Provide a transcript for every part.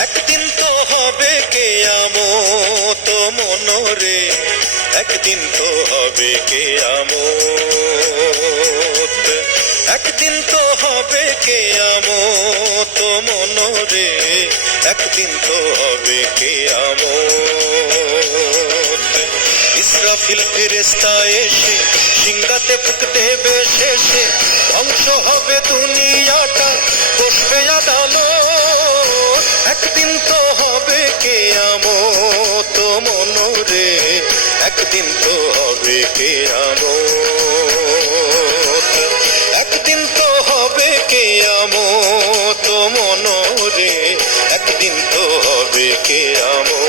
একদিন তো হবে কিয়ামত মনরে, একদিন তো হবে কিয়ামত, একদিন তো হবে কিয়ামত মনরে, একদিন তো হবে কিয়ামত। ইসরাফিল ফেরেশতা এসে সিংহাতে ফুঁক দেবে শেষে, ধ্বংস হবে দুনিয়াটা, বসবে আদালত। একদিন তো হবে কিয়ামত মনরে, একদিন তো হবে কিয়ামত, একদিন তো হবে কিয়ামত মনরে, একদিন তো হবে কিয়ামত।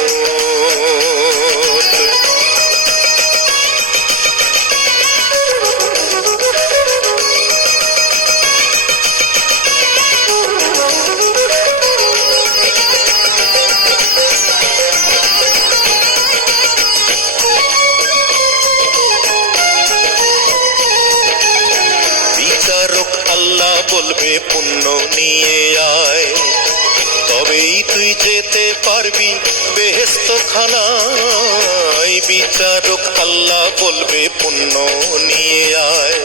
আল্লাহ বলবে পুণ্য নিয়ে আয়, তবেই তুই যেতে পারবি বেহেশত খানায়। বিচারক আল্লাহ বলবে পুণ্য নিয়ে আয়,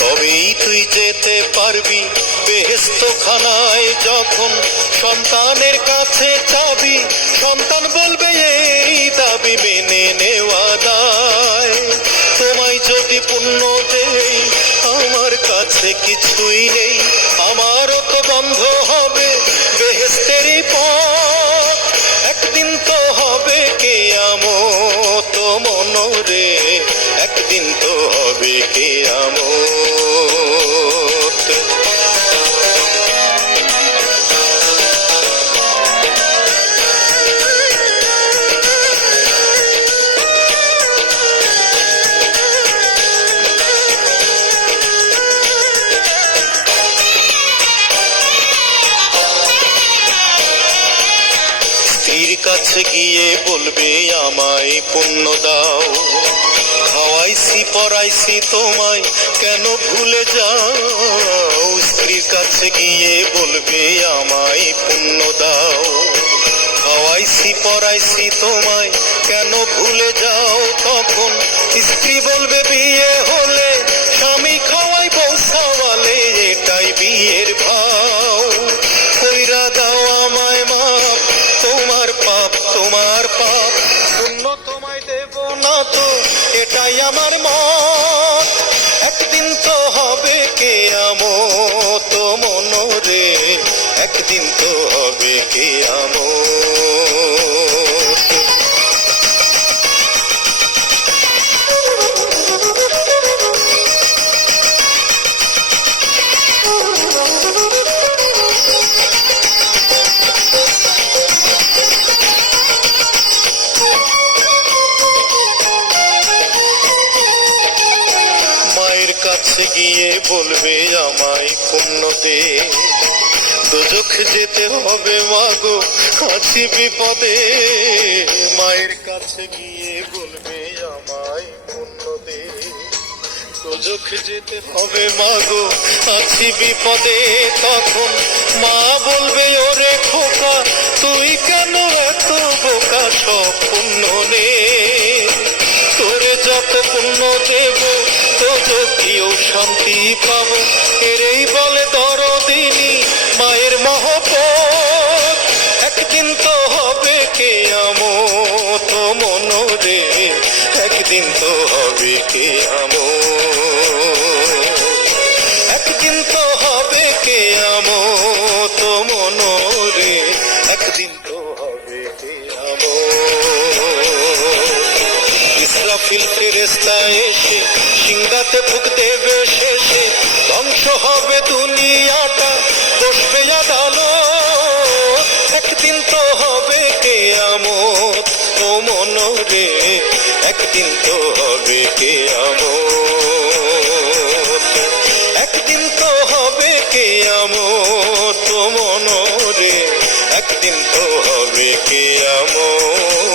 তবেই তুই যেতে পারবি বেহেশত খানায়। যখন সন্তানের কাছে চাবি, সন্তান বলবে এই দাবি মেনে নেওয়া দায়। তোমায় যদি পুণ্য দেই আমার কাছে কিছুই নেই, আমারও তো বন্ধ হবে বেহেশতেরই পথ। একদিন তো হবে কিয়ামত মনরে, একদিন তো হবে কিয়ামত। কাছে গিয়ে বলবে আমায় পুণ্য দাও, খাওয়াইছি পরাইছি তোমায় কেন ভুলে যাও। স্ত্রীর কাছে গিয়ে বলবে আমায় পুণ্য দাও, খাওয়াইছি পরাইছি তোমায় কেন ভুলে যাও। তখন স্ত্রী বলবে বিয়ে হলে স্বামী খাওয়াই বউ সাওয়ালে, এটাই বিয়ের ভাও। কইরা দাও আমায় মাপ, তোমার পাপ তোমার পাপ, পুণ্য তোমায় দেব না তো এটাই আমার মত। একদিন তো হবে কিয়ামত মনরে, একদিন তো হবে কিয়ামত। কাছে গিয়ে বলবে আমায় পুণ্য দে, দোজখ যেতে হবে মাগো আছি বিপদে। মায়ের কাছে গিয়ে বলবে আমায় পুণ্য দে, দোজখ যেতে হবে মাগো আছি বিপদে। তখন মা বলবে ওরে খোকা তুই কেন এত বোকা, সব পুণ্য নে, তোরে যত পুণ্য দেব দোজখেও শান্তি পাবো। এরই বলে দরদিনী মায়ের মহব্বত। একদিন তো হবে কিয়ামত মনরে, একদিন তো হবে কিয়ামত, একদিন তো হবে কিয়ামত মনরে, একদিন তো হবে কিয়ামত। ইসরাফিল ফেরেশতা এসে সিংহাতে ফুঁক দেবে শেষে, ধ্বংস হবে দুনিয়াটা, বসবে আদালত। একদিন তো হবে কিয়ামত ও মনরে, একদিন তো হবে কিয়ামত, একদিন তো হবে কিয়ামত ও মনরে, একদিন তো হবে কিয়ামত।